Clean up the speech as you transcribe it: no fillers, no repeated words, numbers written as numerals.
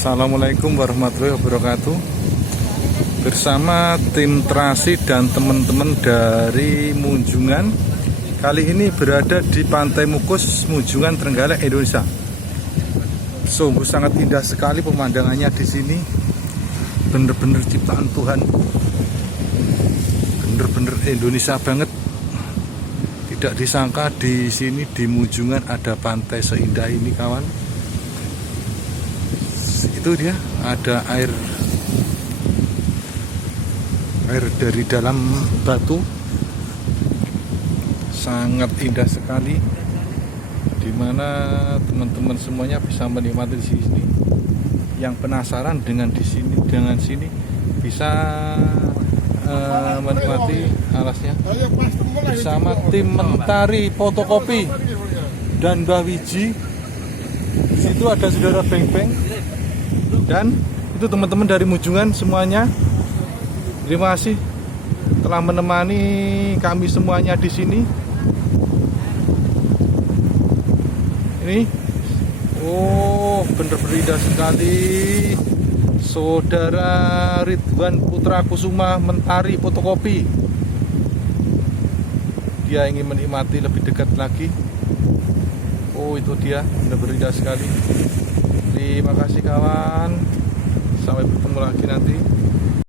Assalamualaikum warahmatullahi wabarakatuh. Bersama tim Terasi dan teman-teman dari Munjungan, kali ini berada di Pantai Mukus, Munjungan, Trenggalek, Indonesia. Sungguh sangat indah sekali pemandangannya di sini. Bener-bener ciptaan Tuhan. Bener-bener Indonesia banget. Tidak disangka di sini di Munjungan ada pantai seindah ini, kawan. Itu dia, ada air dari dalam batu, sangat indah sekali, dimana teman-teman semuanya bisa menikmati di sini. Yang penasaran dengan sini bisa menikmati alasnya bersama tim Mentari Fotokopi dan Mbah Wiji. Di situ ada saudara Beng Beng. Dan itu teman-teman dari Munjungan semuanya. Terima kasih telah menemani kami semuanya di sini. Ini, bener-bener indah sekali. Saudara Ridwan Putra Kusuma Mentari Fotokopi. Dia ingin menikmati lebih dekat lagi. Itu dia, bener-bener indah sekali. Terima kasih kawan. Sampai bertemu lagi nanti.